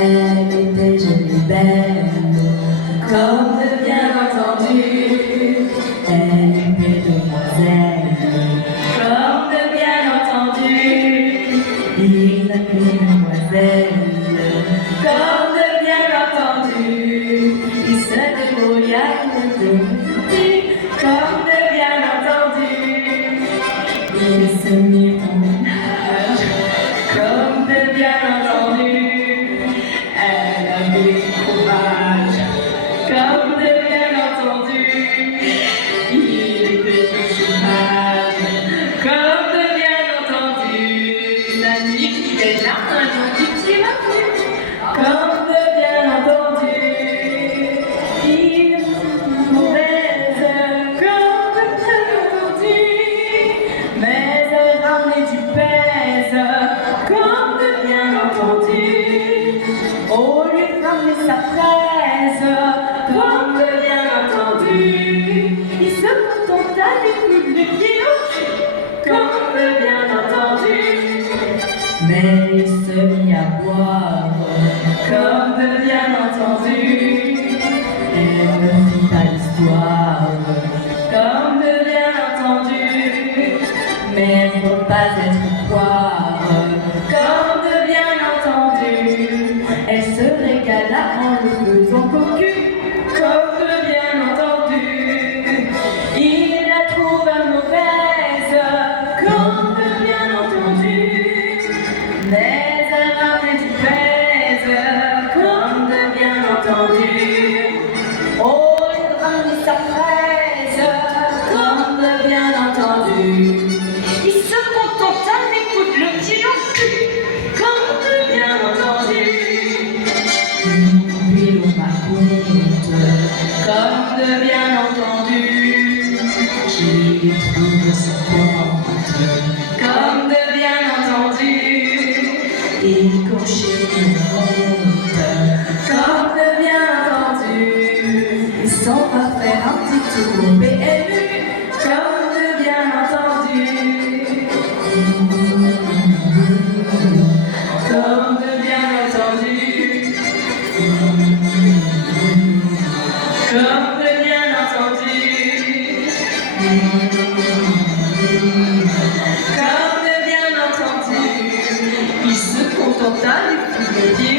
Elle était jolie, belle, comme de bien entendu. Elle était demoiselle, comme de bien entendu. Il l'appelait mademoiselle, comme de bien entendu. Il se débrouilla de petit, comme de bien entendu. Il se mit en ménage, comme de bien entendu. Elle avait du courage, comme de bien entendu. Il était au chômage, comme de bien entendu. La nuit qui est là, un jour du petit matin, comme de bien entendu. Il est mauvaise, comme de bien entendu. Mais elle ramenait du pèse, comme de bien entendu. Au lieu de ramener sa fraise, comme de bien entendu, il se contenta des guillotines, comme de bien entendu. Mais il se mit à boire, comme de bien entendu. Elle ne fit pas l'histoire, comme de bien entendu. Mais pour pas être poire, comme de bien entendu. Elle se régala en le faisant cocu, comme de bien entendu. Il la trouva mauvaise, comme de bien entendu. Mais elle ramenait du pèse, comme de bien entendu. Au lieu de ramener sa fraise, comme de bien entendu. Il se contenta d'écouter le petit cul, comme de bien entendu. Puis l'on raconte, comme de bien entendu, qu'il trouve son compte, comme de bien entendu. Et qu'au chéri monte, comme de bien entendu. Il s'en va faire un petit tour au PMU, comme de bien entendu. Comme de bien entendu. Comme de bien entendu. Comme de bien entendu. Il se contenta des